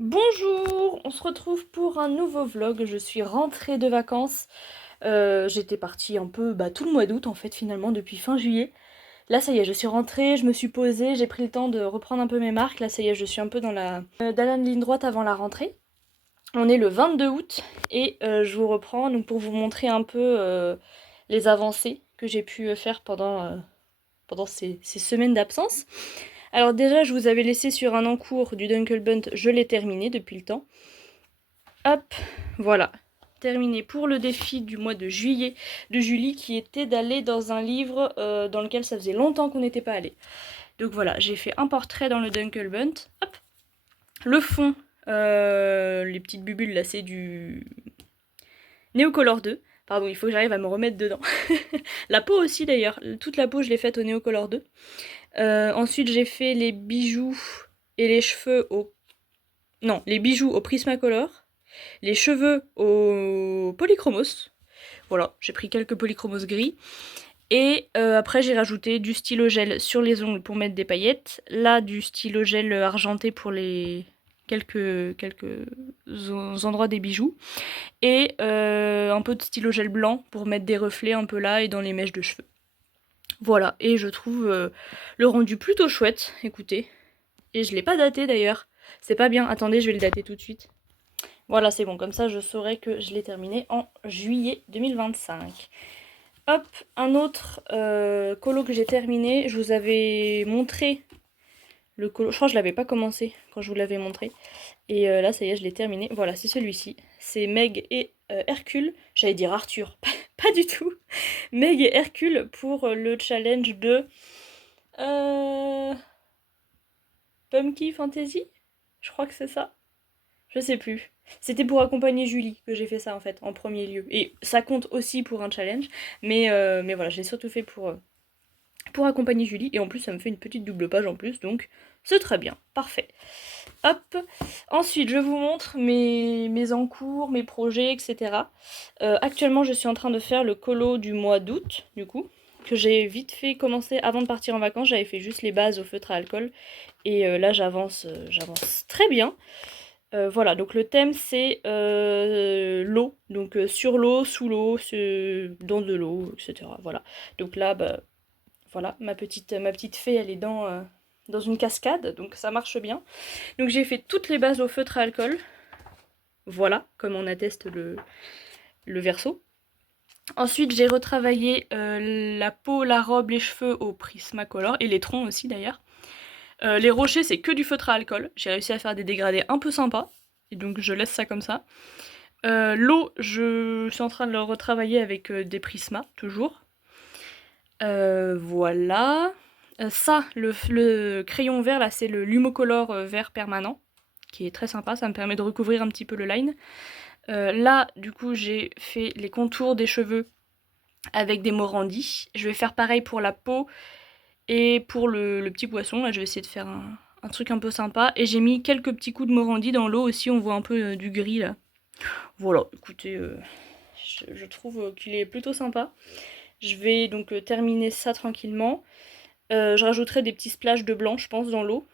Bonjour, on se retrouve pour un nouveau vlog. Je suis rentrée de vacances. J'étais partie un peu tout le mois d'août en fait finalement depuis fin juillet. Là ça y est, je suis rentrée, je me suis posée, j'ai pris le temps de reprendre un peu mes marques. Là ça y est, je suis un peu dans la ligne droite avant la rentrée. On est le 22 août et je vous reprends donc pour vous montrer un peu les avancées que j'ai pu faire pendant ces semaines d'absence. Alors déjà, je vous avais laissé sur un encours du Dunkelbunt, je l'ai terminé depuis le temps. Hop, voilà, terminé pour le défi du mois de juillet, de Julie, qui était d'aller dans un livre dans lequel ça faisait longtemps qu'on n'était pas allé. Donc voilà, j'ai fait un portrait dans le Dunkelbunt. Hop, le fond, les petites bubules là, c'est du Neocolor 2. Pardon, il faut que j'arrive à me remettre dedans. La peau aussi d'ailleurs, toute la peau je l'ai faite au Neocolor 2. Ensuite j'ai fait les bijoux et les cheveux au... Non, les bijoux au Prismacolor. Les cheveux au polychromos. Voilà, j'ai pris quelques polychromos gris. Et après, j'ai rajouté du stylo gel sur les ongles pour mettre des paillettes. Là, du stylo gel argenté pour les quelques endroits des bijoux. Et un peu de stylo gel blanc pour mettre des reflets un peu là et dans les mèches de cheveux. Voilà, et je trouve le rendu plutôt chouette, écoutez. Et je l'ai pas daté d'ailleurs. C'est pas bien, attendez, je vais le dater tout de suite. Voilà, c'est bon, comme ça je saurai que je l'ai terminé en juillet 2025. Hop, un autre colo que j'ai terminé, je vous avais montré le colo, je crois que je l'avais pas commencé quand je vous l'avais montré. Et là, ça y est, je l'ai terminé. Voilà, c'est celui-ci. C'est Meg et Hercule. J'allais dire Arthur, pas du tout. Meg et Hercule pour le challenge de Pumpkin Fantasy. Je crois que c'est ça. Je sais plus. C'était pour accompagner Julie que j'ai fait ça en fait, en premier lieu. Et ça compte aussi pour un challenge, mais voilà, je l'ai surtout fait pour accompagner Julie. Et en plus, ça me fait une petite double page en plus, donc c'est très bien, parfait. Hop. Ensuite, je vous montre mes encours, mes projets, etc. Actuellement, je suis en train de faire le colo du mois d'août, du coup, que j'ai vite fait commencer avant de partir en vacances. J'avais fait juste les bases au feutre à alcool. Et là, j'avance très bien. Voilà, donc le thème c'est l'eau, donc sur l'eau, sous l'eau, dans de l'eau, etc. Voilà. Donc là, voilà, ma petite fée, elle est dans une cascade, donc ça marche bien. Donc j'ai fait toutes les bases au feutre à alcool. Voilà, comme on atteste le verso. Ensuite, j'ai retravaillé la peau, la robe, les cheveux au Prismacolor, et les troncs aussi d'ailleurs. Les rochers, c'est que du feutre à alcool. J'ai réussi à faire des dégradés un peu sympas. Et donc je laisse ça comme ça. L'eau, je suis en train de le retravailler avec des prismas, toujours. Voilà. Ça, le crayon vert, là, c'est le Lumocolor vert permanent, qui est très sympa. Ça me permet de recouvrir un petit peu le line. Là, du coup, j'ai fait les contours des cheveux avec des Morandi. Je vais faire pareil pour la peau et pour le petit poisson. Là, je vais essayer de faire un truc un peu sympa. Et j'ai mis quelques petits coups de Morandi dans l'eau aussi. On voit un peu du gris, là. Voilà, écoutez, je trouve qu'il est plutôt sympa. Je vais donc terminer ça tranquillement. Je rajouterai des petits splashes de blanc, je pense, dans l'eau.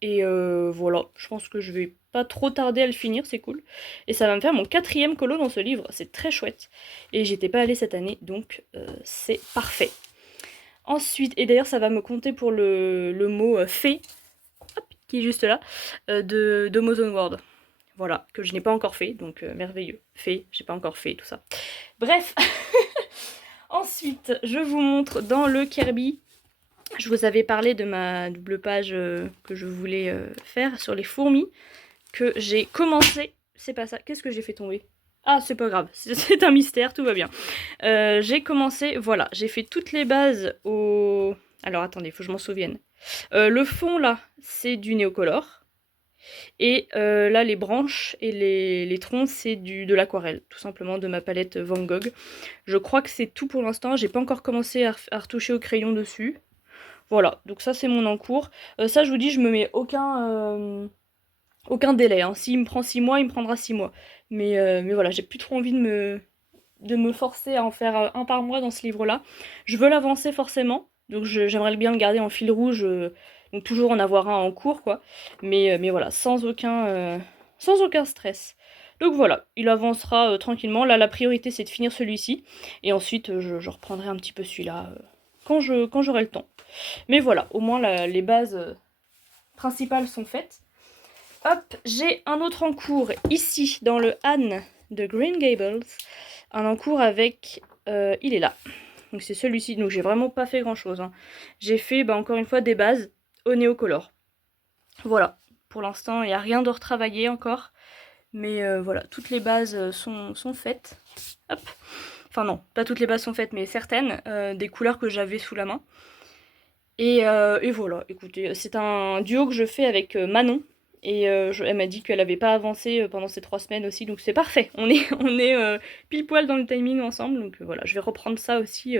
Et voilà, je pense que je vais pas trop tarder à le finir, c'est cool. Et ça va me faire mon 4e colo dans ce livre, c'est très chouette. Et j'étais pas allée cette année, donc c'est parfait. Ensuite, et d'ailleurs ça va me compter pour le mot fée, hop, qui est juste là, de Mozone World. Voilà, que je n'ai pas encore fait, donc merveilleux. Fait, j'ai pas encore fait, tout ça. Bref. Ensuite, je vous montre dans le Kirby. Je vous avais parlé de ma double page que je voulais faire sur les fourmis, que j'ai commencé. C'est pas ça. Qu'est-ce que j'ai fait tomber? Ah, c'est pas grave. C'est un mystère, tout va bien. J'ai commencé, voilà, j'ai fait toutes les bases au... Alors attendez, il faut que je m'en souvienne. Le fond, là, c'est du néocolor. Et là, les branches et les troncs, c'est de l'aquarelle, tout simplement de ma palette Van Gogh. Je crois que c'est tout pour l'instant. J'ai pas encore commencé à retoucher au crayon dessus. Voilà, donc ça c'est mon encours. Ça, je vous dis, je me mets aucun délai. Hein. S'il me prend 6 mois, il me prendra 6 mois. Mais voilà, j'ai plus trop envie de me forcer à en faire un par mois dans ce livre-là. Je veux l'avancer forcément, donc j'aimerais bien le garder en fil rouge Donc toujours en avoir un en cours, quoi. Mais voilà, sans aucun stress. Donc voilà, il avancera tranquillement. Là, la priorité, c'est de finir celui-ci. Et ensuite, je reprendrai un petit peu celui-là quand j'aurai le temps. Mais voilà, au moins les bases principales sont faites. Hop, j'ai un autre en cours ici, dans le Anne de Green Gables. Un en cours avec... il est là. Donc c'est celui-ci. Donc j'ai vraiment pas fait grand-chose. Hein. J'ai fait, encore une fois, des bases au néocolor. Voilà. Pour l'instant, il n'y a rien de retravaillé encore. Mais voilà, toutes les bases sont faites. Hop. Enfin non, pas toutes les bases sont faites, mais certaines. Des couleurs que j'avais sous la main. Et voilà, écoutez, c'est un duo que je fais avec Manon. Et elle m'a dit qu'elle n'avait pas avancé pendant ces 3 semaines aussi, donc c'est parfait. On est pile poil dans le timing ensemble, donc voilà, je vais reprendre ça aussi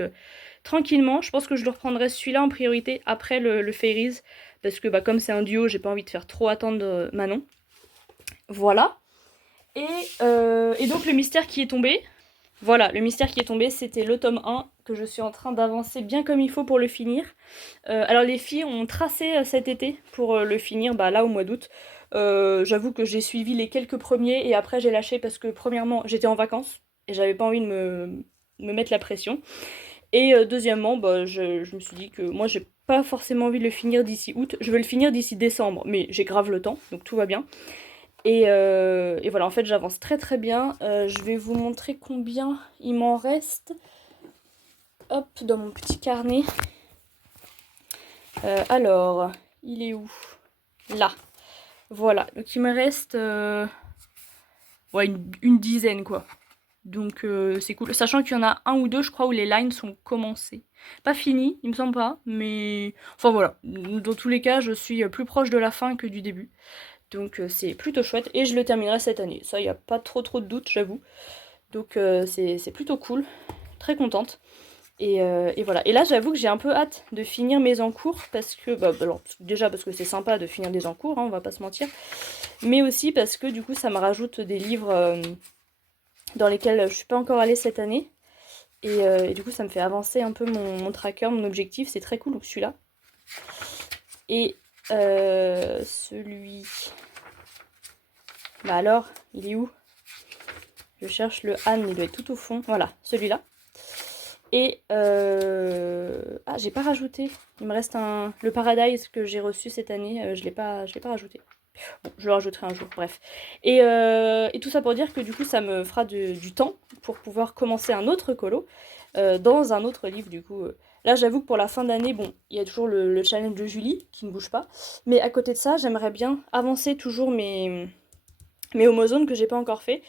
tranquillement. Je pense que je le reprendrai celui-là en priorité après le Fairies, parce que comme c'est un duo, j'ai pas envie de faire trop attendre Manon. Voilà. Et donc le mystère qui est tombé, voilà, le mystère qui est tombé, c'était le tome 1, que je suis en train d'avancer bien comme il faut pour le finir. Alors les filles ont tracé cet été pour le finir, là au mois d'août. J'avoue que j'ai suivi les quelques premiers et après j'ai lâché parce que premièrement j'étais en vacances et j'avais pas envie de me mettre la pression. Et deuxièmement, je me suis dit que moi j'ai pas forcément envie de le finir d'ici août. Je veux le finir d'ici décembre, mais j'ai grave le temps, donc tout va bien. Et voilà, en fait j'avance très très bien. Je vais vous montrer combien il m'en reste. Hop, dans mon petit carnet. Alors, il est où? Là. Voilà, donc il me reste une dizaine quoi. Donc c'est cool. Sachant qu'il y en a un ou deux, je crois, où les lines sont commencées. Pas fini, il me semble pas, mais... Enfin voilà, dans tous les cas, je suis plus proche de la fin que du début. Donc c'est plutôt chouette. Et je le terminerai cette année. Ça, il n'y a pas trop de doute, j'avoue. Donc c'est plutôt cool. Très contente. Et voilà. Et là, j'avoue que j'ai un peu hâte de finir mes encours parce que, alors, déjà parce que c'est sympa de finir des encours, hein, on va pas se mentir, mais aussi parce que du coup, ça me rajoute des livres dans lesquels je suis pas encore allée cette année. Et du coup, ça me fait avancer un peu mon tracker, mon objectif. C'est très cool, donc celui-là. Et celui... alors, il est où? Je cherche le Anne, il doit être tout au fond. Voilà, celui-là. Et ah, j'ai pas rajouté. Il me reste le Paradise que j'ai reçu cette année. Je l'ai pas rajouté. Bon, je le rajouterai un jour, bref. Et tout ça pour dire que du coup, ça me fera du temps pour pouvoir commencer un autre colo dans un autre livre, du coup. Là, j'avoue que pour la fin d'année, bon, il y a toujours le challenge de Julie qui ne bouge pas. Mais à côté de ça, j'aimerais bien avancer toujours mes homozones que j'ai pas encore fait.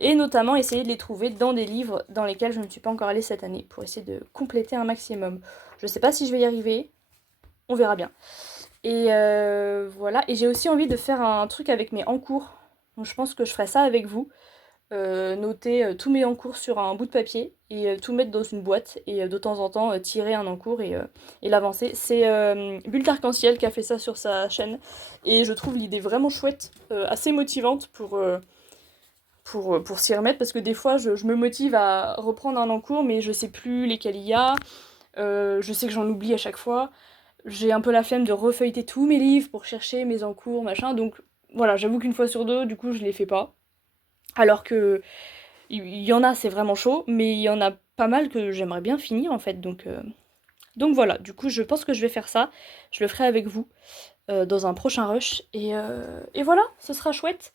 Et notamment essayer de les trouver dans des livres dans lesquels je ne suis pas encore allée cette année pour essayer de compléter un maximum. Je sais pas si je vais y arriver, on verra bien. Et voilà, et j'ai aussi envie de faire un truc avec mes encours. Donc je pense que je ferai ça avec vous. Noter tous mes encours sur un bout de papier et tout mettre dans une boîte et de temps en temps tirer un encours et l'avancer. C'est Bulle d'Arc-en-Ciel qui a fait ça sur sa chaîne et je trouve l'idée vraiment chouette, assez motivante pour s'y remettre parce que des fois je me motive à reprendre un encours mais je sais plus lesquels il y a, je sais que j'en oublie à chaque fois, j'ai un peu la flemme de refeuilleter tous mes livres pour chercher mes encours machin, donc voilà, j'avoue qu'une fois sur deux du coup je les fais pas, alors que il y en a c'est vraiment chaud mais il y en a pas mal que j'aimerais bien finir en fait, donc voilà, du coup je pense que je vais faire ça, je le ferai avec vous dans un prochain rush et voilà, ce sera chouette.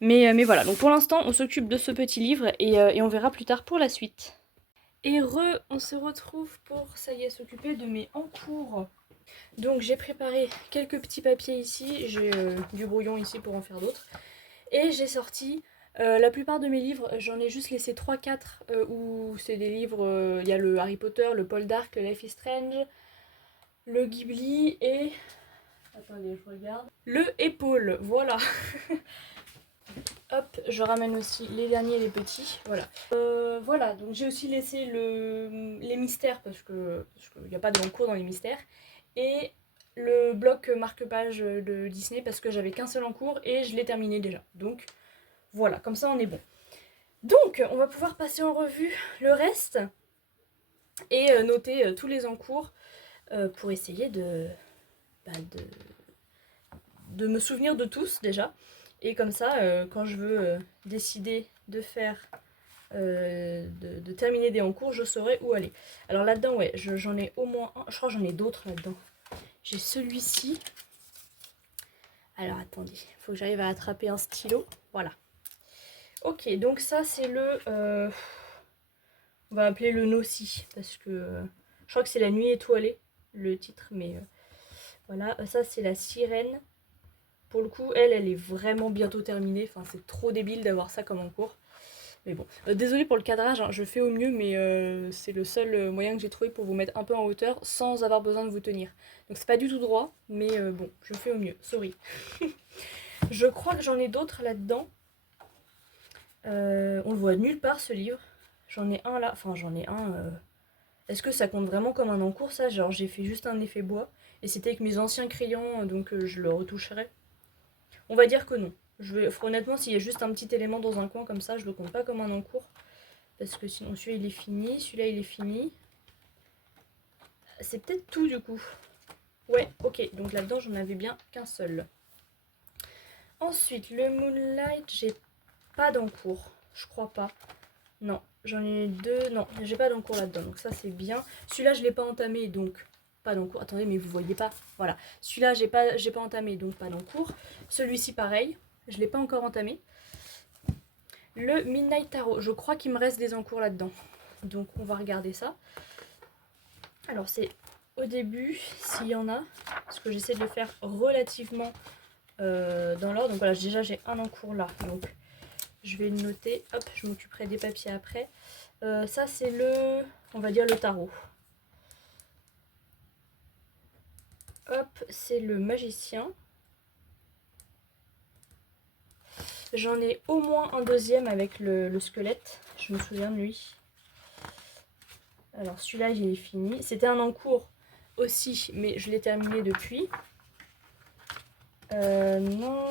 Mais voilà, donc pour l'instant on s'occupe de ce petit livre et on verra plus tard pour la suite. Et on se retrouve pour, ça y est, s'occuper de mes encours. Donc j'ai préparé quelques petits papiers ici, j'ai du brouillon ici pour en faire d'autres. Et j'ai sorti la plupart de mes livres, j'en ai juste laissé 3-4 où c'est des livres, il y a le Harry Potter, le Paul Dark, le Life is Strange, le Ghibli et... Attendez, je regarde. Le Épaule, voilà. Hop, je ramène aussi les derniers, les petits, voilà. Voilà, donc j'ai aussi laissé les mystères parce qu'il n'y a pas d'encours dans les mystères. Et le bloc marque-page de Disney parce que j'avais qu'un seul encours et je l'ai terminé déjà. Donc voilà, comme ça on est bon. Donc on va pouvoir passer en revue le reste et noter tous les encours pour essayer de me souvenir de tous déjà. Et comme ça, quand je veux décider de faire, de terminer des en cours, je saurai où aller. Alors là-dedans, ouais, j'en ai au moins un. Je crois que j'en ai d'autres là-dedans. J'ai celui-ci. Alors attendez, il faut que j'arrive à attraper un stylo. Voilà. Ok, donc ça c'est on va appeler le Nossi, parce que je crois que c'est la nuit étoilée, le titre, mais voilà. Ça c'est la sirène. Pour le coup, elle est vraiment bientôt terminée. Enfin, c'est trop débile d'avoir ça comme en cours. Mais bon, désolée pour le cadrage, hein, je fais au mieux, mais c'est le seul moyen que j'ai trouvé pour vous mettre un peu en hauteur sans avoir besoin de vous tenir. Donc c'est pas du tout droit, mais bon, je fais au mieux, sorry. Je crois que j'en ai d'autres là-dedans. On le voit nulle part ce livre. J'en ai un là, enfin j'en ai un... Est-ce que ça compte vraiment comme un encours ça? Genre j'ai fait juste un effet bois, et c'était avec mes anciens crayons, donc je le retoucherai. On va dire que non. Honnêtement, s'il y a juste un petit élément dans un coin comme ça, je le compte pas comme un encours. Parce que sinon celui-là il est fini, celui-là il est fini. C'est peut-être tout du coup. Ouais, ok, donc là-dedans j'en avais bien qu'un seul. Ensuite, le Moonlight, j'ai pas d'encours. Je crois pas. Non, j'en ai deux. Non, j'ai pas d'encours là-dedans, donc ça c'est bien. Celui-là je l'ai pas entamé, donc pas d'encours. Attendez, mais vous voyez pas. Voilà. Celui-là j'ai pas entamé, donc pas d'encours. Celui-ci pareil, je l'ai pas encore entamé. Le Midnight Tarot, je crois qu'il me reste des encours là-dedans. Donc on va regarder ça. Alors c'est au début, s'il y en a, parce que j'essaie de le faire relativement dans l'ordre. Donc voilà, déjà j'ai un encours là. Donc je vais le noter. Hop, je m'occuperai des papiers après. Ça c'est on va dire le tarot. Hop, c'est le magicien. J'en ai au moins un deuxième avec le squelette. Je me souviens de lui. Alors celui-là, il est fini. C'était un encours aussi, mais je l'ai terminé depuis. Non.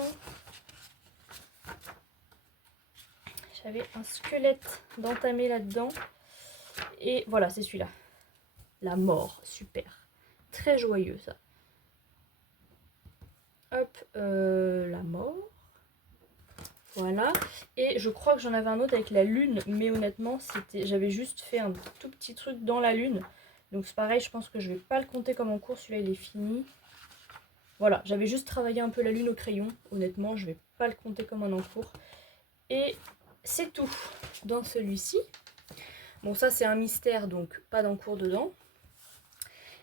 J'avais un squelette d'entamé là-dedans. Et voilà, c'est celui-là. La mort, super. Très joyeux ça. Hop, la mort. Voilà. Et je crois que j'en avais un autre avec la lune, mais honnêtement, j'avais juste fait un tout petit truc dans la lune. Donc c'est pareil, je pense que je vais pas le compter comme en cours. Celui-là, il est fini. Voilà, j'avais juste travaillé un peu la lune au crayon. Honnêtement, je vais pas le compter comme un encours. Et c'est tout dans celui-ci. Bon, ça, c'est un mystère, donc pas d'encours dedans.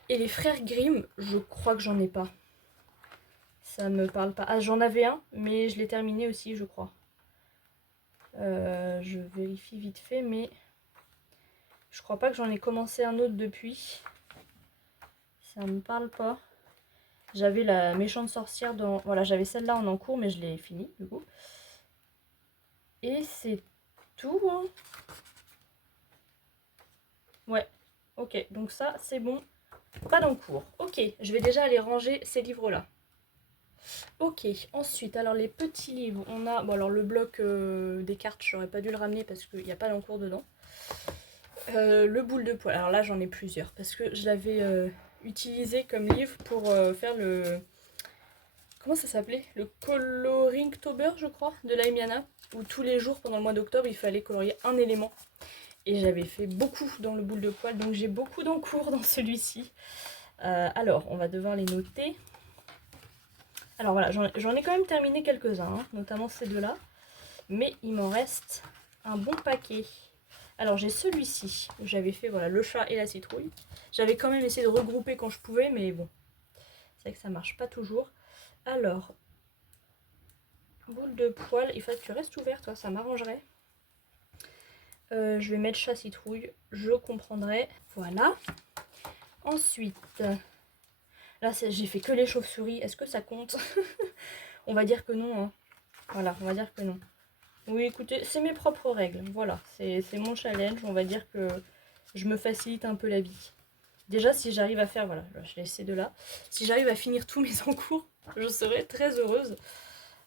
Et les frères Grimm, je crois que j'en ai pas. Ça me parle pas. Ah, j'en avais un, mais je l'ai terminé aussi, je crois. Je vérifie vite fait, mais je crois pas que j'en ai commencé un autre depuis. Ça me parle pas. J'avais la méchante sorcière dans... Voilà, j'avais celle-là en encours, mais je l'ai finie, du coup. Et c'est tout, hein. Ouais, ok, donc ça, c'est bon. Pas d'encours. Ok, je vais déjà aller ranger ces livres-là. Ok, ensuite, alors les petits livres, on a... Bon, alors le bloc des cartes, j'aurais pas dû le ramener parce qu'il n'y a pas d'encours dedans. Le boule de poil, alors là j'en ai plusieurs parce que je l'avais utilisé comme livre pour faire le... Comment ça s'appelait? Le Coloringtober, je crois, de la Emiana, où tous les jours pendant le mois d'octobre il fallait colorier un élément. Et j'avais fait beaucoup dans le boule de poil, donc j'ai beaucoup d'encours dans celui-ci. Alors, on va devoir les noter. Alors voilà, j'en ai quand même terminé quelques-uns, hein, notamment ces deux-là. Mais il m'en reste un bon paquet. Alors j'ai celui-ci, où j'avais fait voilà, le chat et la citrouille. J'avais quand même essayé de regrouper quand je pouvais, mais bon, c'est vrai que ça marche pas toujours. Alors, boule de poil, il faut que tu restes ouvert, toi, ça m'arrangerait. Je vais mettre chat citrouille, je comprendrai. Voilà. Ensuite, là j'ai fait que les chauves-souris, est-ce que ça compte? On va dire que non, hein. Voilà, on va dire que non. Oui, écoutez, c'est mes propres règles, voilà, c'est mon challenge, on va dire que je me facilite un peu la vie. Déjà, si j'arrive à faire, voilà, je laisse ces deux-là, si j'arrive à finir tous mes encours, je serai très heureuse.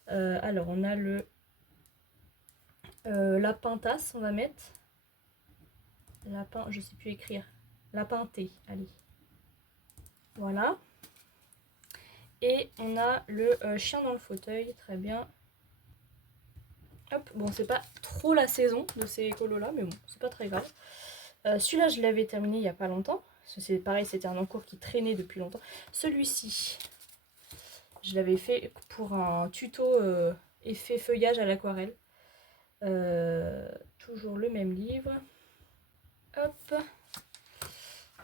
Alors, on a le lapin tasse, on va mettre. Lapin, je sais plus écrire. Lapin thé, allez. Voilà. Et on a le chien dans le fauteuil, très bien. Hop, bon c'est pas trop la saison de ces colos là, mais bon, c'est pas très grave. Celui-là je l'avais terminé il y a pas longtemps. C'est pareil, c'était un encours qui traînait depuis longtemps. Celui-ci, je l'avais fait pour un tuto effet feuillage à l'aquarelle. Toujours le même livre. Hop.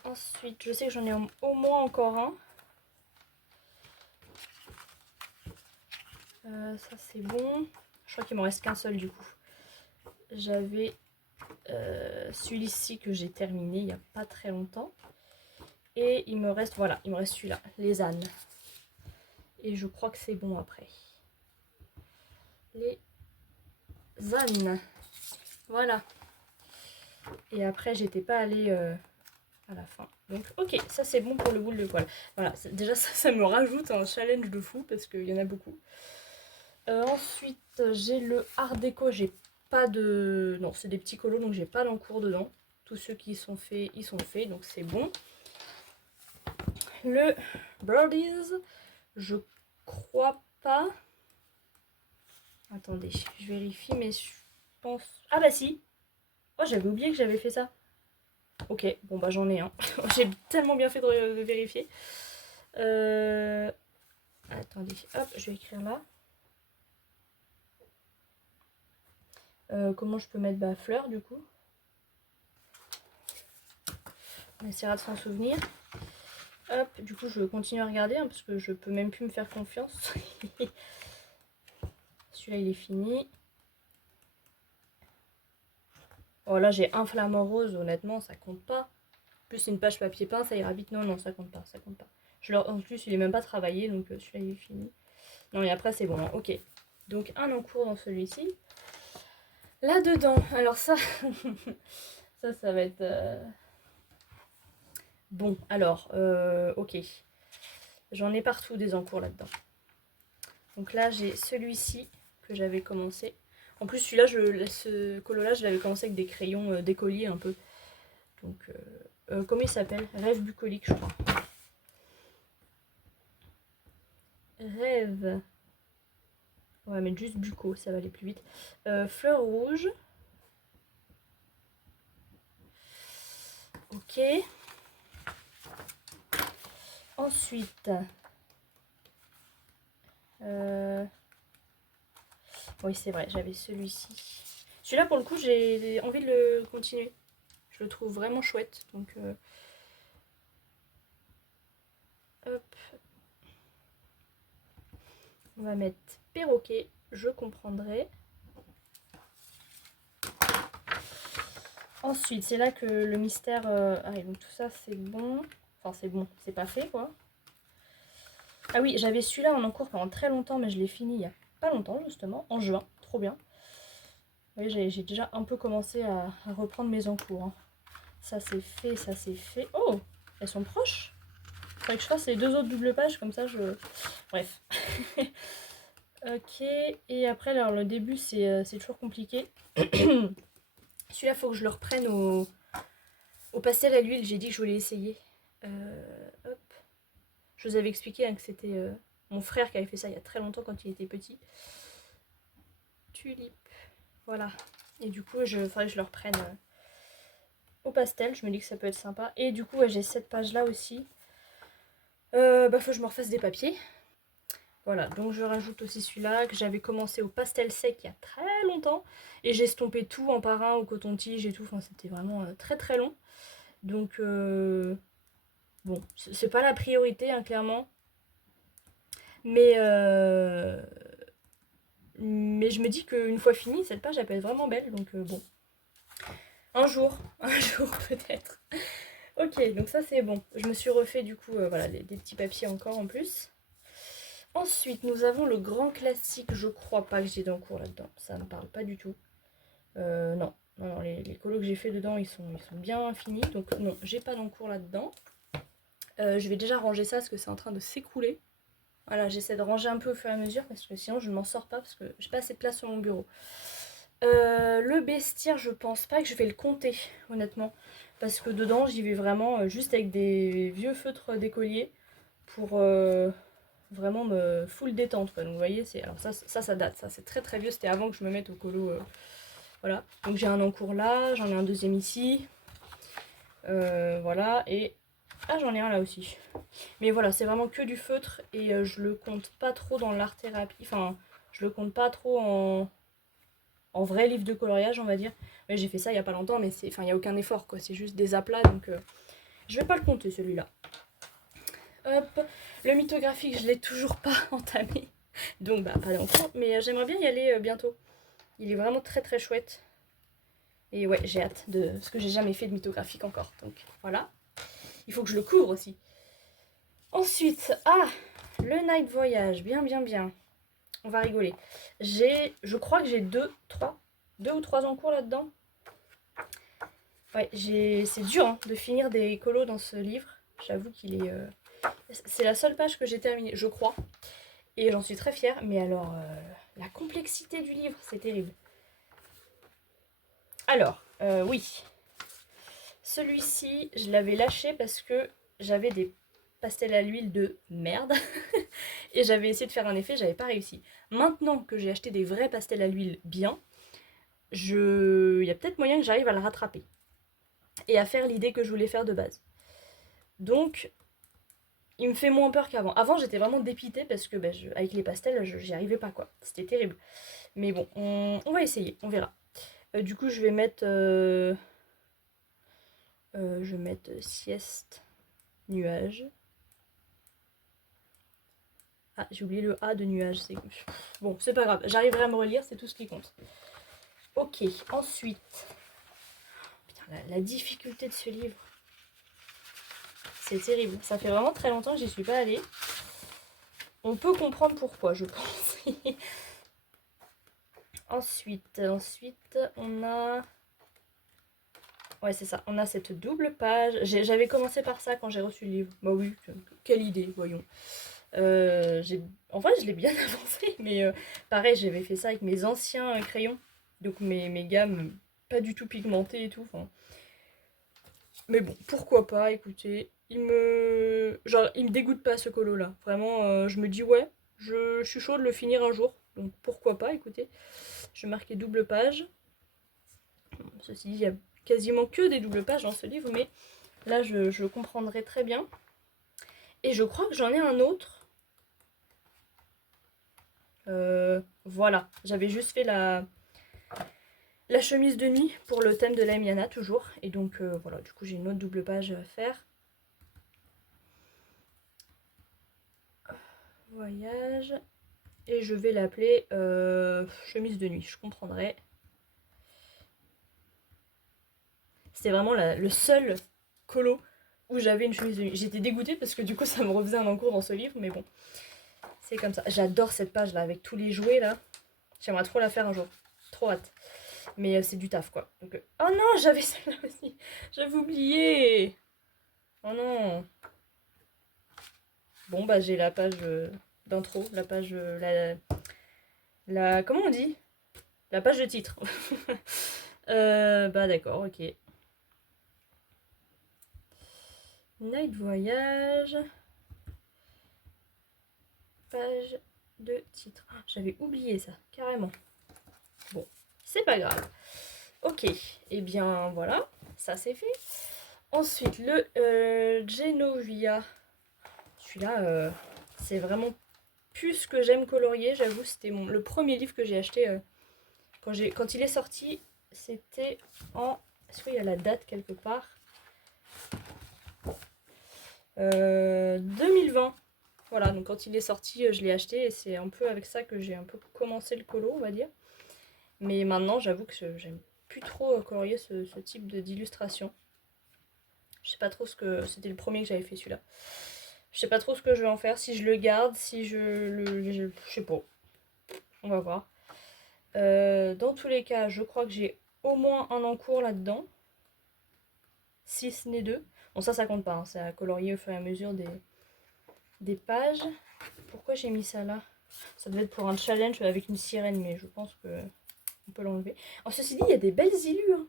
Ensuite, je sais que j'en ai au moins encore un. Ça c'est bon. Je crois qu'il m'en reste qu'un seul du coup. J'avais celui-ci que j'ai terminé il n'y a pas très longtemps. Et il me reste, voilà, il me reste celui-là, les ânes. Et je crois que c'est bon après. Les ânes. Voilà. Et après, j'étais pas allée à la fin. Donc, ok, ça c'est bon pour le boule de poil. Voilà, déjà ça me rajoute un challenge de fou parce qu'il y en a beaucoup. Ensuite, j'ai le art déco. J'ai pas de... Non, c'est des petits colos, donc j'ai pas d'encours dedans. Tous ceux qui sont faits, ils sont faits, donc c'est bon. Le Birdies, je crois pas. Attendez, je vérifie, mais je pense... Ah bah si. Oh, j'avais oublié que j'avais fait ça. Ok, bon bah j'en ai un. J'ai tellement bien fait de vérifier. Attendez, hop, je vais écrire là. Comment je peux mettre fleur du coup? On essaiera de s'en souvenir. Hop, du coup je continue à regarder parce que je peux même plus me faire confiance. Celui-là il est fini. Oh là j'ai un flamant rose, honnêtement ça compte pas. En plus c'est une page papier peint, ça ira vite. Non, non, ça compte pas, ça compte pas. En plus il est même pas travaillé, donc celui-là il est fini. Non et après c'est bon, hein. Ok. Donc un encours dans celui-ci. Là-dedans, alors ça, ça va être... Bon, alors, ok. J'en ai partout des encours là-dedans. Donc là, j'ai celui-ci que j'avais commencé. En plus, celui-là, ce colo-là, je l'avais commencé avec des crayons d'écolier un peu. Donc, comment il s'appelle? Rêve bucolique, je crois. Rêve. On va mettre juste buco, ça va aller plus vite. Fleur rouge. Ok. Ensuite, oui, c'est vrai, j'avais celui-ci. Celui-là, pour le coup, j'ai envie de le continuer. Je le trouve vraiment chouette. Donc, hop. On va mettre perroquet, je comprendrai. Ensuite, c'est là que le mystère arrive. Donc, tout ça, c'est bon. Enfin, c'est bon, c'est pas fait, quoi. Ah oui, j'avais celui-là en encours pendant très longtemps, mais je l'ai fini il y a pas longtemps, justement, en juin. Trop bien. Vous voyez, j'ai déjà un peu commencé à reprendre mes encours. Hein. Ça, c'est fait, ça, c'est fait. Oh, elles sont proches. Faudrait que je fasse les deux autres doubles pages, comme ça, je... Bref. Ok, et après, alors, le début, c'est toujours compliqué. Celui-là, il faut que je le reprenne au pastel à l'huile. J'ai dit que je voulais essayer. Hop. Je vous avais expliqué hein, que c'était mon frère qui avait fait ça il y a très longtemps quand il était petit. Tulipe. Voilà. Et du coup, il faudrait que je le reprenne au pastel. Je me dis que ça peut être sympa. Et du coup, ouais, j'ai cette page-là aussi. Faut que je me refasse des papiers. Voilà, donc je rajoute aussi celui-là que j'avais commencé au pastel sec il y a très longtemps. Et j'ai estompé tout en parrain au coton-tige et tout. Enfin, c'était vraiment très très long. Donc, bon, c'est pas la priorité, hein, clairement. Mais je me dis qu'une fois finie, cette page, elle peut être vraiment belle. Donc, bon. Un jour peut-être. Ok, donc ça, c'est bon. Je me suis refait, du coup, voilà, des petits papiers encore en plus. Ensuite, nous avons le grand classique. Je crois pas que j'ai d'encours là-dedans. Ça me parle pas du tout. Non. Non, les colos que j'ai fait dedans, ils sont bien finis. Donc, non, j'ai pas d'encours là-dedans. Je vais déjà ranger ça parce que c'est en train de s'écrouler. Voilà, j'essaie de ranger un peu au fur et à mesure parce que sinon je ne m'en sors pas parce que j'ai pas assez de place sur mon bureau. Le bestiaire, je pense pas que je vais le compter, honnêtement. Parce que dedans, j'y vais vraiment juste avec des vieux feutres d'écolier pour vraiment full détente quoi. Donc vous voyez, alors ça date, ça c'est très très vieux, c'était avant que je me mette au colo. Voilà, donc j'ai un encours là, j'en ai un deuxième ici. Voilà, et ah j'en ai un là aussi. Mais voilà, c'est vraiment que du feutre et je le compte pas trop dans l'art thérapie. Enfin, je le compte pas trop en vrai livre de coloriage, on va dire. Mais j'ai fait ça il y a pas longtemps, mais il n'y a aucun effort quoi, c'est juste des aplats donc je vais pas le compter celui-là. Hop, le mythographique, je l'ai toujours pas entamé. Donc bah pas d'encours, mais j'aimerais bien y aller bientôt. Il est vraiment très très chouette. Et ouais, j'ai hâte de ce que j'ai jamais fait de mythographique encore. Donc voilà. Il faut que je le couvre aussi. Ensuite, le Night Voyage. Bien, bien, bien. On va rigoler. Je crois que j'ai deux ou trois en cours là-dedans. Ouais, c'est dur hein, de finir des colos dans ce livre. J'avoue qu'il est... C'est la seule page que j'ai terminée, je crois. Et j'en suis très fière. Mais alors, la complexité du livre, c'est terrible. Alors, oui. Celui-ci, je l'avais lâché parce que j'avais des pastels à l'huile de merde. Et j'avais essayé de faire un effet, j'avais pas réussi. Maintenant que j'ai acheté des vrais pastels à l'huile bien, il y a peut-être moyen que j'arrive à le rattraper. Et à faire l'idée que je voulais faire de base. Donc, il me fait moins peur qu'avant. Avant, j'étais vraiment dépitée parce que avec les pastels, j'y arrivais pas quoi. C'était terrible. Mais bon, on va essayer, on verra. Du coup, je vais mettre... je vais mettre sieste, nuage. Ah, j'ai oublié le A de nuage. Bon, c'est pas grave. J'arriverai à me relire, c'est tout ce qui compte. Ok, ensuite... Putain, la difficulté de ce livre. C'est terrible. Ça fait vraiment très longtemps que j'y suis pas allée. On peut comprendre pourquoi, je pense. Ensuite, on a... Ouais, c'est ça. On a cette double page. J'avais commencé par ça quand j'ai reçu le livre. Bah oui, quelle idée, voyons. En vrai, je l'ai bien avancé, mais pareil, j'avais fait ça avec mes anciens crayons. Donc mes gammes pas du tout pigmentées et tout. Enfin... Mais bon, pourquoi pas, écoutez. Il me dégoûte pas ce colo là. Vraiment, je me dis ouais, je suis chaud de le finir un jour. Donc pourquoi pas, écoutez. Je vais marquer double page. Ceci dit, il y a quasiment que des doubles pages dans ce livre, mais là je comprendrai très bien. Et je crois que j'en ai un autre. Voilà, j'avais juste fait la chemise de nuit pour le thème de la Miana toujours. Et donc voilà, du coup j'ai une autre double page à faire. Voyage. Et je vais l'appeler chemise de nuit, je comprendrai. C'était vraiment le seul colo où j'avais une chemise de nuit. J'étais dégoûtée parce que du coup ça me refaisait un encours dans ce livre, mais bon. C'est comme ça. J'adore cette page là avec tous les jouets là. J'aimerais trop la faire un jour. Trop hâte. Mais c'est du taf quoi. Donc, oh non, j'avais celle-là aussi. J'avais oublié. Oh non. Bon bah j'ai la page d'intro. La page... comment on dit? La page de titre. Bah d'accord, ok. Night Voyage. Page de titre. J'avais oublié ça, carrément. Bon, c'est pas grave. Ok, et eh bien voilà, ça c'est fait. Ensuite, le Genovia. Celui-là, c'est vraiment plus ce que j'aime colorier. J'avoue, c'était le premier livre que j'ai acheté quand il est sorti. C'était en... Est-ce qu'il y a la date quelque part 2020. Voilà, donc quand il est sorti, je l'ai acheté et c'est un peu avec ça que j'ai un peu commencé le colo, on va dire. Mais maintenant, j'avoue que j'aime plus trop colorier ce type d'illustration. Je sais pas trop ce que... C'était le premier que j'avais fait celui-là. Je sais pas trop ce que je vais en faire, si je le garde, si je sais pas. On va voir. Dans tous les cas, je crois que j'ai au moins un en cours là-dedans. Si ce n'est deux. Bon, ça compte pas. Hein. C'est à colorier au fur et à mesure des pages. Pourquoi j'ai mis ça là? Ça devait être pour un challenge avec une sirène, mais je pense que on peut l'enlever. Alors, ceci dit, il y a des belles illus. Hein.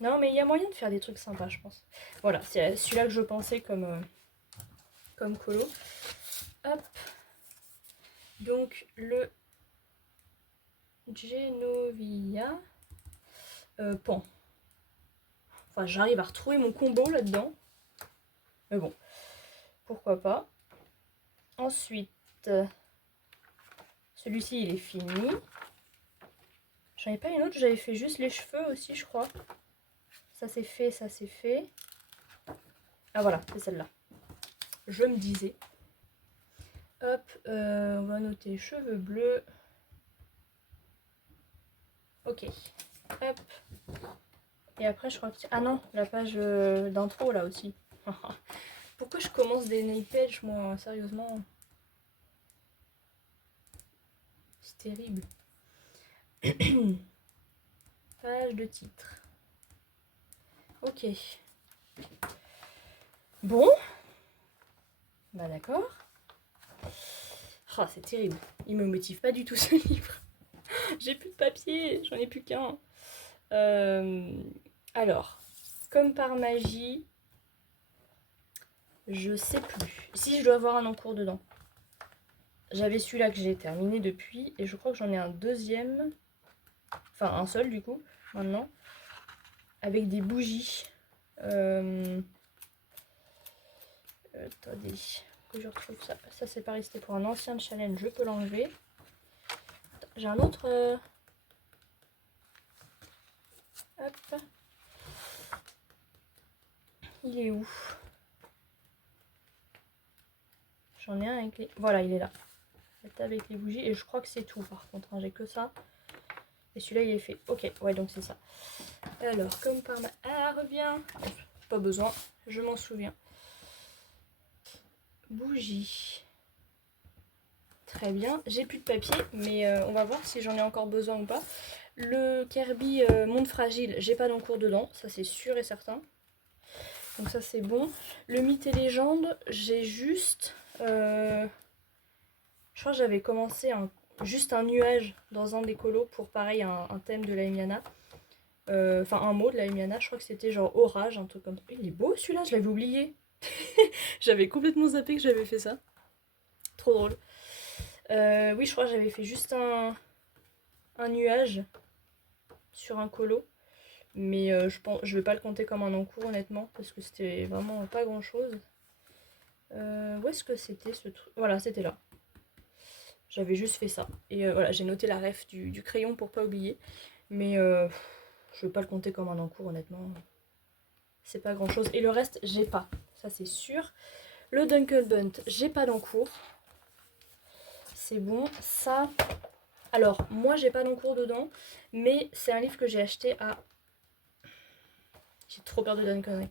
Non, mais il y a moyen de faire des trucs sympas, je pense. Voilà, c'est celui-là que je pensais comme colo. Hop. Donc le Genovia Pan. Enfin, j'arrive à retrouver mon combo là-dedans. Mais bon, pourquoi pas. Ensuite, celui-ci, il est fini. J'en ai pas une autre, j'avais fait juste les cheveux aussi, je crois. Ça c'est fait, ça c'est fait. Ah voilà, c'est celle-là. Je me disais. Hop, on va noter cheveux bleus. Ok. Hop. Et après, je crois que... Ah non, la page d'intro, là aussi. Pourquoi je commence des nail pages, moi, sérieusement? C'est terrible. Page de titre. Ok. Bon. Bah d'accord. Oh, c'est terrible. Il me motive pas du tout ce livre. J'ai plus de papier, j'en ai plus qu'un. Alors, comme par magie, je sais plus. Si je dois avoir un en cours dedans. J'avais celui-là que j'ai terminé depuis et je crois que j'en ai un deuxième. Enfin, un seul du coup, maintenant. Avec des bougies. Attendez, que je retrouve ça. Ça, c'est pas resté pour un ancien challenge, je peux l'enlever. J'ai un autre. Hop. Il est où? J'en ai un avec les... Voilà, il est là. Avec les bougies. Et je crois que c'est tout par contre. Hein, j'ai que ça. Et celui-là, il est fait. Ok, ouais, donc c'est ça. Alors, comme par ma... Ah, reviens. Pas besoin, je m'en souviens. Bougie. Très bien. J'ai plus de papier, mais on va voir si j'en ai encore besoin ou pas. Le Kirby Monde Fragile, j'ai pas d'encours dedans. Ça, c'est sûr et certain. Donc ça, c'est bon. Le Mythe et Légende, j'ai juste... je crois que j'avais commencé juste un nuage dans un des colos pour, pareil, un thème de la Emiana. Enfin, un mot de la Emiana. Je crois que c'était genre orage, un truc comme ça. Il est beau celui-là, je l'avais oublié. J'avais complètement zappé que j'avais fait ça. Trop drôle. Oui, je crois que j'avais fait juste un nuage sur un colo. Mais je vais pas le compter comme un encours, honnêtement, parce que c'était vraiment pas grand chose. Où est-ce que c'était ce truc? Voilà, c'était là. J'avais juste fait ça. Et voilà, j'ai noté la ref du crayon pour pas oublier. Mais je vais pas le compter comme un encours, honnêtement. C'est pas grand chose. Et le reste, j'ai pas. Ça, c'est sûr. Le Dunkel Bunt, j'ai pas d'encours. C'est bon. Ça... Alors, moi, j'ai pas d'encours dedans. Mais c'est un livre que j'ai acheté à... J'ai trop peur de dire une connerie.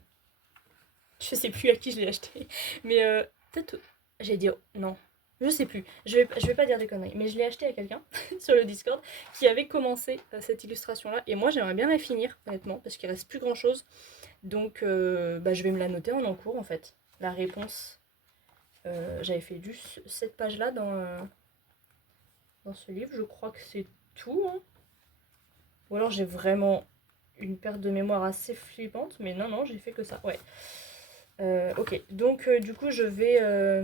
Je sais plus à qui je l'ai acheté. Mais peut-être... J'ai dit... Non. Je sais plus. Je vais pas dire des conneries. Mais je l'ai acheté à quelqu'un sur le Discord qui avait commencé cette illustration-là. Et moi, j'aimerais bien la finir, honnêtement. Parce qu'il reste plus grand-chose. Donc, je vais me la noter en encours, en fait. La réponse... j'avais fait juste cette page-là dans ce livre. Je crois que c'est tout. Hein. Ou alors j'ai vraiment une perte de mémoire assez flippante. Mais non, non, j'ai fait que ça. Ouais. Ok. Donc, du coup, je vais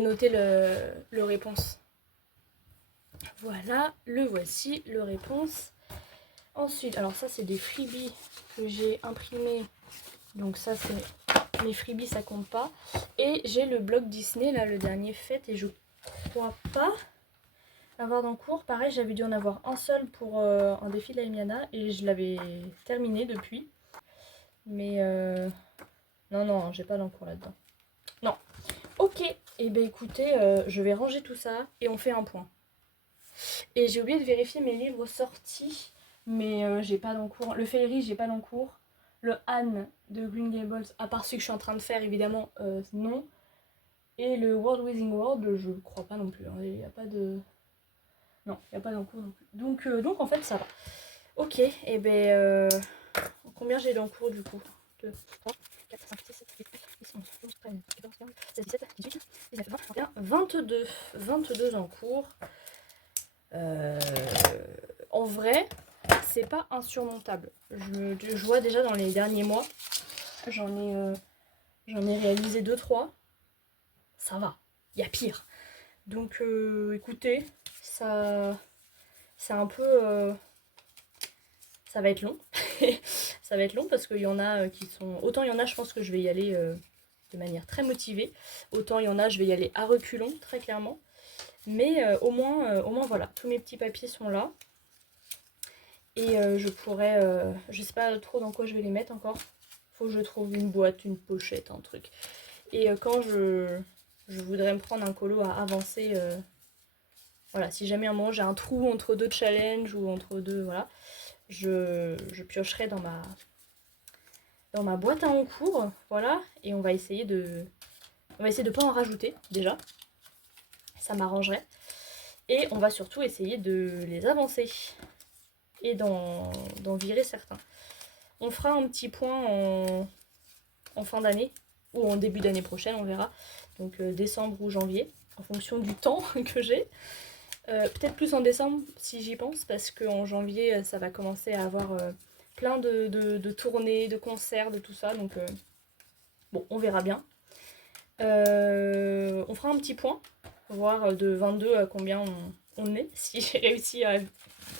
noter le réponse. Voilà. Le voici, le réponse. Ensuite, alors ça, c'est des freebies que j'ai imprimés. Donc ça, c'est... mes freebies, ça compte pas. Et j'ai le blog Disney, là, le dernier fait. Et je crois pas avoir d'encours. Pareil, j'avais dû en avoir un seul pour un défi de la Emiana. Et je l'avais terminé depuis. Mais non, non, j'ai pas d'encours là-dedans. Non. Ok. Et ben écoutez, je vais ranger tout ça et on fait un point. Et j'ai oublié de vérifier mes livres sortis. Mais j'ai pas d'encours. Le Fairy, j'ai pas d'encours. Le Anne de Green Gables, à part celui que je suis en train de faire, évidemment, non. Et le World Within World, je crois pas non plus. Hein. Il n'y a pas de... Non, il n'y a pas d'encours non plus. Donc en fait, ça va. Ok, et ben... combien j'ai d'encours du coup 2, 3, 4, 5, 6, 7, 8, 9, 10, 11, 12, 13, 14, 15, 16, 17, 18, 19, 20, 21, 22. 22 encours. En vrai, c'est pas insurmontable. Je vois déjà dans les derniers mois, j'en ai réalisé 2-3. Ça va. y a pire. Donc écoutez, ça c'est un peu... ça va être long. Ça va être long parce qu'il y en a qui sont... Autant il y en a, je pense que je vais y aller de manière très motivée. Autant il y en a, je vais y aller à reculons, très clairement. Mais au moins voilà, tous mes petits papiers sont là. Et je pourrais... je sais pas trop dans quoi je vais les mettre encore. Faut que je trouve une boîte, une pochette, un truc. Et quand je voudrais me prendre un colo à avancer... voilà, si jamais à un moment j'ai un trou entre deux challenges ou entre deux... Voilà, je piocherai dans ma boîte à encours. Voilà, et on va essayer de... On va essayer de pas en rajouter, déjà. Ça m'arrangerait. Et on va surtout essayer de les avancer. Et d'en virer certains. On fera un petit point en fin d'année. Ou en début d'année prochaine, on verra. Donc décembre ou janvier, en fonction du temps que j'ai. Peut-être plus en décembre si j'y pense, parce qu'en janvier ça va commencer à avoir plein de tournées, de concerts, de tout ça, donc bon, on verra bien. On fera un petit point, voir de 22 à combien on est, si j'ai réussi à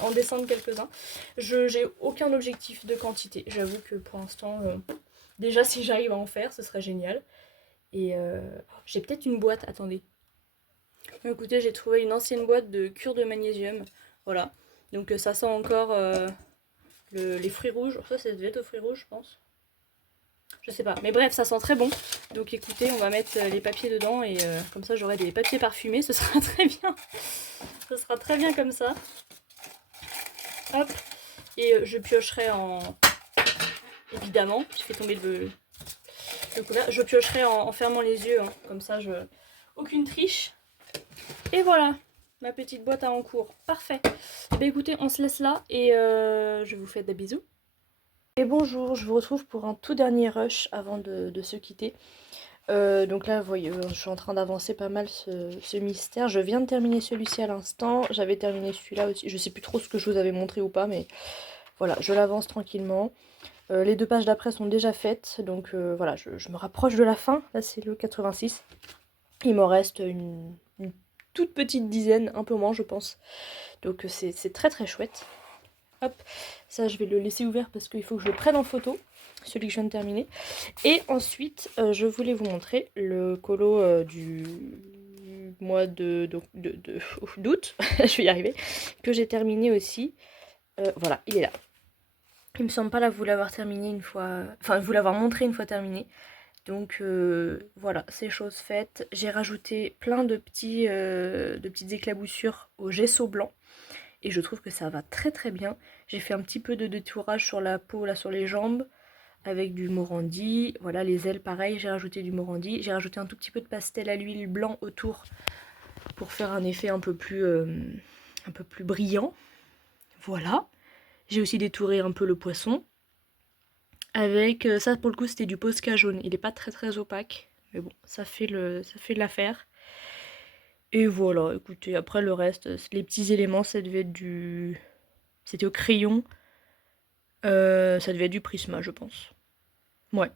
en descendre quelques-uns. J'ai aucun objectif de quantité, j'avoue que pour l'instant, déjà si j'arrive à en faire, ce serait génial. Et j'ai peut-être une boîte, attendez. Écoutez, j'ai trouvé une ancienne boîte de cure de magnésium. Voilà. Donc ça sent encore les fruits rouges. Ça devait être aux fruits rouges, je pense. Je sais pas. Mais bref, ça sent très bon. Donc écoutez, on va mettre les papiers dedans et comme ça j'aurai des papiers parfumés. Ce sera très bien. Ce sera très bien comme ça. Hop. Et je piocherai en... Évidemment, je fais tomber le couvert. Je piocherai en fermant les yeux. Hein. Comme ça, aucune triche. Et voilà, ma petite boîte à encours. Parfait. Et bien écoutez, on se laisse là et je vous fais des bisous. Et bonjour, je vous retrouve pour un tout dernier rush avant de se quitter. Donc là, vous voyez, je suis en train d'avancer pas mal ce mystère. Je viens de terminer celui-ci à l'instant. J'avais terminé celui-là aussi. Je sais plus trop ce que je vous avais montré ou pas, mais voilà, je l'avance tranquillement. Les 2 pages d'après sont déjà faites, donc voilà, je me rapproche de la fin. Là, c'est le 86. Il m'en reste une toute petite dizaine, un peu moins, je pense. Donc c'est très très chouette. Hop, ça je vais le laisser ouvert parce qu'il faut que je le prenne en photo, celui que je viens de terminer. Et ensuite, je voulais vous montrer le colo du mois d'août, je vais y arriver, que j'ai terminé aussi. Voilà, il est là. Il me semble pas là vous l'avoir terminé une fois, enfin vous l'avoir montré une fois terminé. Donc voilà, c'est chose faite. J'ai rajouté plein de petites éclaboussures au gesso blanc. Et je trouve que ça va très très bien. J'ai fait un petit peu de détourage sur la peau, là sur les jambes, avec du Morandi. Voilà, les ailes pareil, j'ai rajouté du Morandi. J'ai rajouté un tout petit peu de pastel à l'huile blanc autour pour faire un effet un peu plus brillant. Voilà. J'ai aussi détouré un peu le poisson. Avec ça pour le coup c'était du Posca jaune. Il n'est pas très très opaque. Mais bon, ça fait l'affaire. Et voilà, écoutez, après le reste, les petits éléments, ça devait être du... C'était au crayon. Ça devait être du Prisma, je pense. Ouais.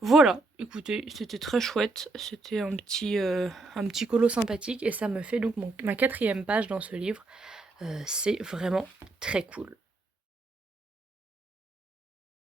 Voilà, écoutez, c'était très chouette. C'était un petit colo sympathique. Et ça me fait donc ma 4e page dans ce livre. C'est vraiment très cool.